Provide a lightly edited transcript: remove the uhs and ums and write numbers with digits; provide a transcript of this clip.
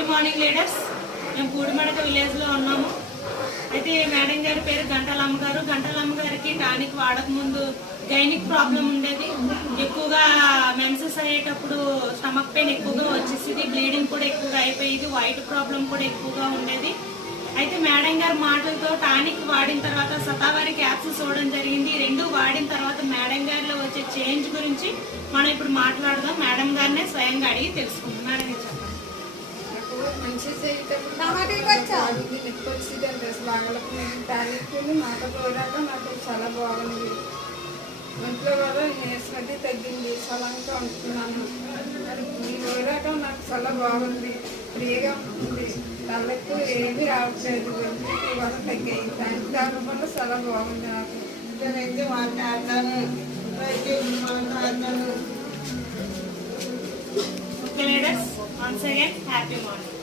Happy morning leaders. మేము పూడిమడక విలేజ్లో ఉన్నాము. అయితే మేడం గారి పేరు గంటలమ్మ గారు. గంటలమ్మ గారికి టానిక్ వాడక ముందు గైనిక్ ప్రాబ్లం ఉండేది. ఎక్కువగా మెన్సెస్ అయ్యేటప్పుడు స్టమక్ పెయిన్ ఎక్కువగా వచ్చేసింది, బ్లీడింగ్ కూడా ఎక్కువగా అయిపోయేది, వైట్ ప్రాబ్లం కూడా ఎక్కువగా ఉండేది. అయితే మేడం గారి మాటలతో టానిక్ వాడిన తర్వాత శతావారి క్యాప్సూల్స్ ఇవ్వడం జరిగింది. రెండు వాడిన తర్వాత మేడం గారిలో వచ్చే చేంజ్ గురించి మనం ఇప్పుడు మాట్లాడదాం. మేడం గారినే స్వయంగా అడిగి తెలుసుకుందాం. మేడం గారు చెప్పండి. నాకు చాలా బాగుంది. ఇంట్లో కూడా నీరసమది తగ్గింది, సలంగా ఉంటున్నాను. ఈ ఊరాటం నాకు చాలా బాగుంది, ఫ్రీగా ఉంటుంది. తలకు ఏమీ రావట్లేదు, వెంట్రుకలు కూడా తగ్గాయి. దానికి కాకుండా చాలా బాగుంది. నాకు నేనైతే మాట్లాడతాను, మాట్లాడతాను. Okay leaders, once again happy morning.